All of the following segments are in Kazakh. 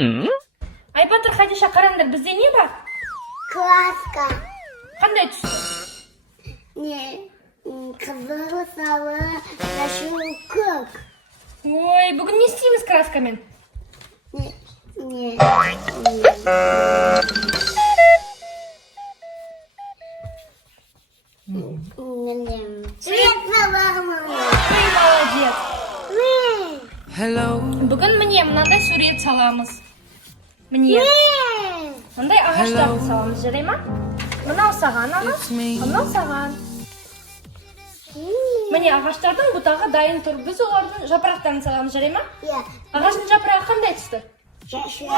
Айбатыр, Хадиша, қараңдар, бізде не бар? Краска. Қандай түсті? Не, қызыл, сары, жасыл, көк. Ой, бүгін не істейміз краскамен? Не. Цвет саламыз. Ой, молодец. Бүгін міне мынандай сурет саламыз. Міне. Мындай ағаштарды саламыз, жарай ма? Мынау саған ағаш, мынау саған. Міне ағаштардың бұтағы дайын тұр. Біз олардың жапырақтарын саламыз, жарай ма? Ағаштың жапырағы қандай түсті? Жасыл.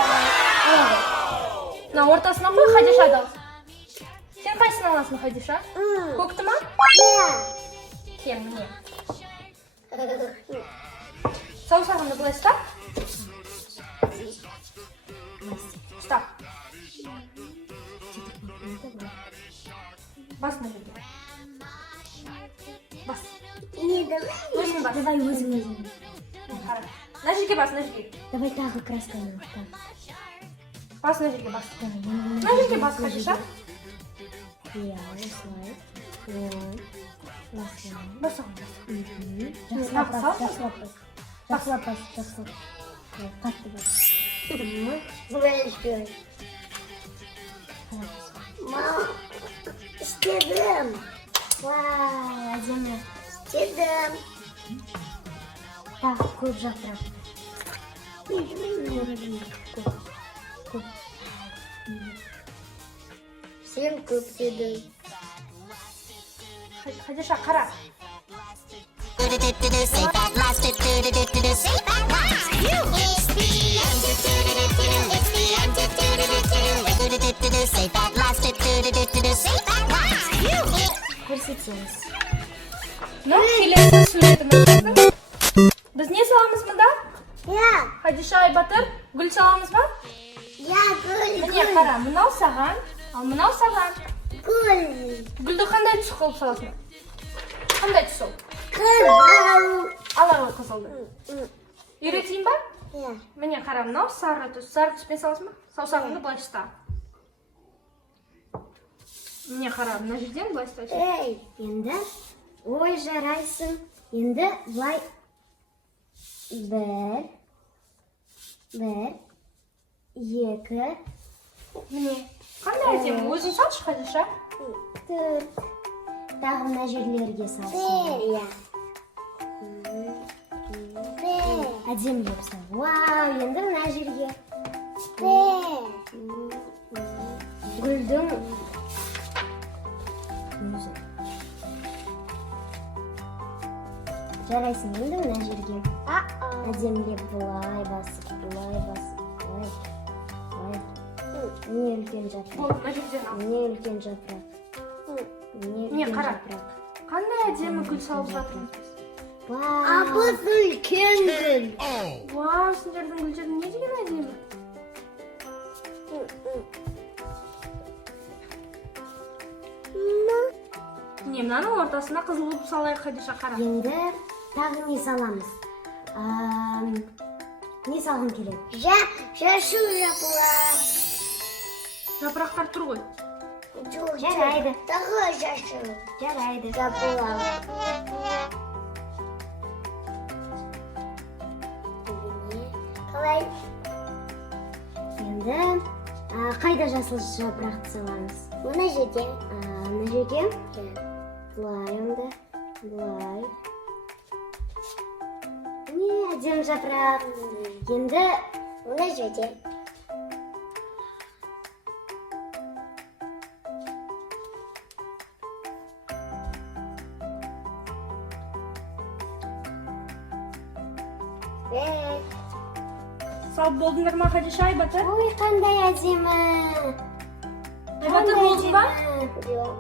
Мына ортасына қой, Хадиша да. Сен қайсысын аласың, Хадиша? Көкті ма? Кем, міне. Саусағыңды былай ұстап. Ұстап. Бас мына жерге. Бас. Өзің бас. Давай өзің. Қара. Мына жерге бас, мына жерге. Давай тағы красканы. Бас мына жерге бас. Мына жерге бас, Хадиша. Иә, осылай. Басағын бас. Жақсылап бас. Қатты бас. Былай істеу. Мама, істедім. Вау, әдемі. Істедім. Тағы көп жапырақ. Көп. Сен көп дедің. Хадиша, қара. Көрсетеміз. Келесі суретіміздің. Біз не саламыз мұнда? Иә. Хадиша, Айбатыр, гүл саламыз ба? Иә, гүл. Міне қара, мынау саған, ал мынау саған. Гүл. Гүлді қандай түс қылып саласың? Қандай түс ол? Қызыл. Ала ғой қызылды. Үйретейін ба? Иә. Міне қара, мынау сары түс. Сары түспен саласың ба? Саусағыңды былай ұста. Міне қара, мына жерден былай ұстайсың. Ей, енді, ой жарайсың. Енді былай бір, екі, Міне. Қандай әдемі? Өзің салшы, Хадиша. төрт. Тағы мына жерлерге салсын. Иә. Әдемілеп сал. Вау, енді мына жерге. Гүлдің өзі. Жарайсың енді мына жерге. Әдемілеп былай басып, былай. Не үлкен жапырақ. Бұл, мына жерден ал. Не үлкен жапырақ. Міне қара. Қандай әдемі гүл салып жатырмыз біз. Бұл үлкен гүл. Вау, сендердің гүлдерің не деген әдемі? Міне, мынаның ортасына қызыл ұлып салайық, Хадиша, қара. Енді тағы не саламыз? Не салғым келеді? Жасыл жапырақ. Жапырақтар тұр ғой. Жарайды. Тағы жасыл. Жарайды. Жапырақ. Қалай? Енді қайда жасыл жапырақты саламыз? Мына жерге. Мына жерге? Былай онда. Былай. Не, әдемі жапырақ. Енді мына жерге. Сау болдыңдар ма, Хадиша, Айбатыр? Ой, қандай әдемі. Айбатыр болдың ба? Жоқ.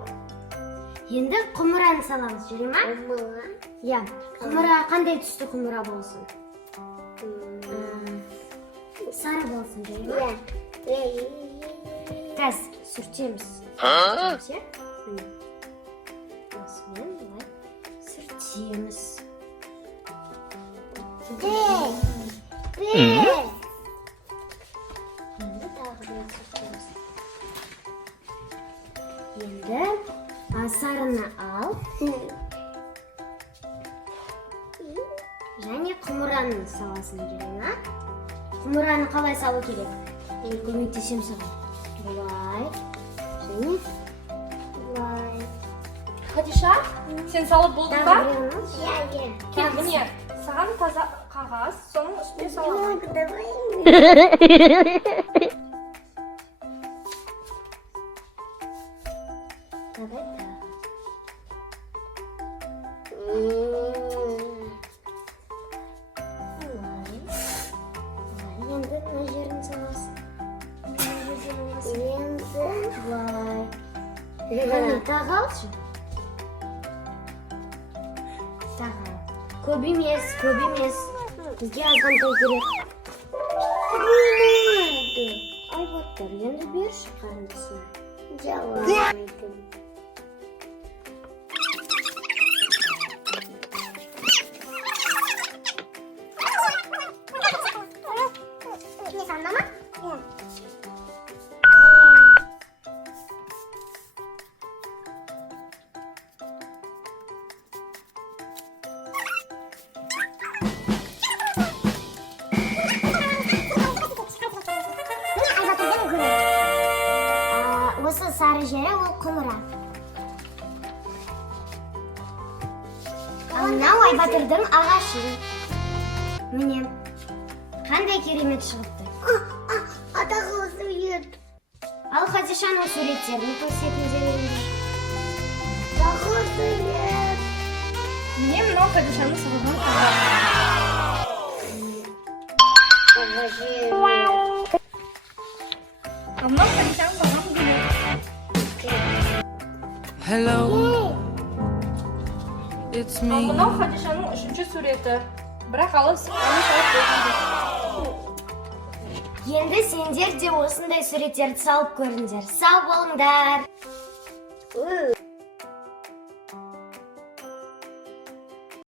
Енді құмыраны саламыз, жүре ма? Құмыра? Иә. Құмыра, қандай түсті құмыра болсын? Сары болсын, жүре ма? Қазір сүртеміз. Осымен бұлай сүртеміз. және құмыраны саласың Жәрема. Құмыраны қалай салу керек? Мен көмектесем саған. Былай. Және былай. Хадиша, сен салып болдың ба? Иә. Кел, міне, саған таза қағаз, соның үстіне саламын. Давай так. Енді мына жерін саласың. Енді былай. Қане, тағы алшы. Тағы. Көп емес. Бізге азғантай керек. Болмайды. Айбаттар, енді берші қарындасына. Жалайды. Şimdi sanda mı? Осы сары жері ол құмыра. Ал мынау Айбатырдың ағашы. Міне, қандай керемет шығыпты. Атағы сурет. Ал Хадишаның суреттерін көрсетіңдер енді. Тағы сурет. Міне, мынау Хадишаның салған қағаз. Ал мынау Хадишаның салған гүлі. Hello, it's Ал me. мынау Хадишаның үшінші суреті. Бірақ алып оны салып бермейді. Енді сендер де осындай суреттерді салып көріңдер. Сау болыңдар.